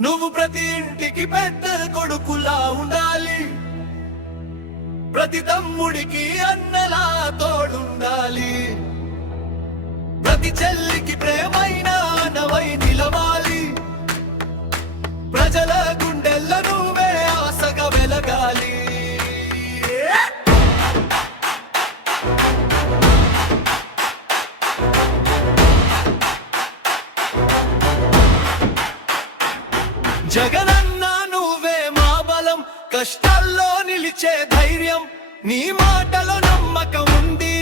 నువ్వు ప్రతి ఇంటికి పెద్ద కొడుకులా ఉండాలి, ప్రతి తమ్ముడికి అన్నలా తోడుండాలి, ప్రతి చెల్లికి ప్రేమైన నవై నిలవాలి, ప్రజల గుండెల్ల నువ్వే ఆశగా వెలగాలి. జగనన్న నువ్వే మా బలం, కష్టాల్లో నిలిచే ధైర్యం, నీ మాటలో నమ్మకం ఉంది,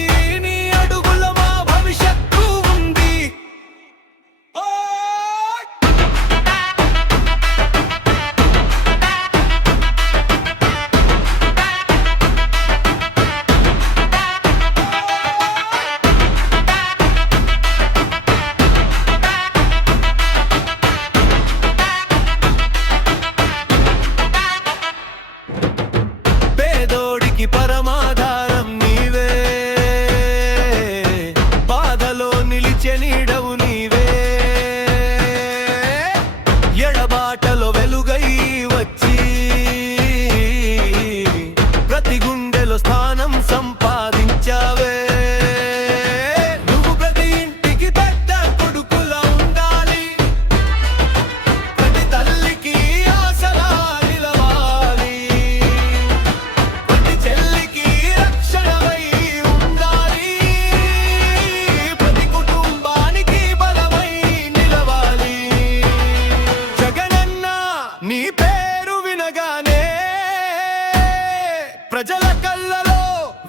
నీ అడుగుల మా భవిష్యత్తు ఉంది. పేదోడికి పరమాధారం నీవే, బాధలో నిలిచే నీడవు నీవే, ఎడబాటలో వెలుగై వచ్చి ప్రతి గుండెలో స్థానం సంపాదించావే. నువ్వు ప్రతి ఇంటికి పెద్ద కొడుకులా ఉండాలి, ప్రతి తల్లికి ఆశలా నిలవాలి, ప్రతి చెల్లికి రక్షణవై ఉండాలి, ప్రతి కుటుంబానికి బలమై నిలవాలి. జగనన్న నీ పేరు వినగానే ప్రజల కళ్ళలో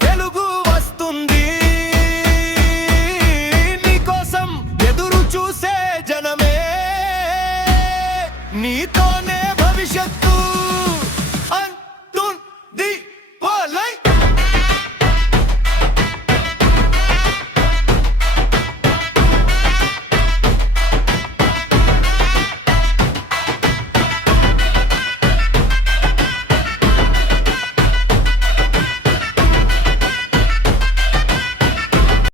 వెలుగు వస్తుంది, నీకోసం ఎదురు చూసే జనమే నీతో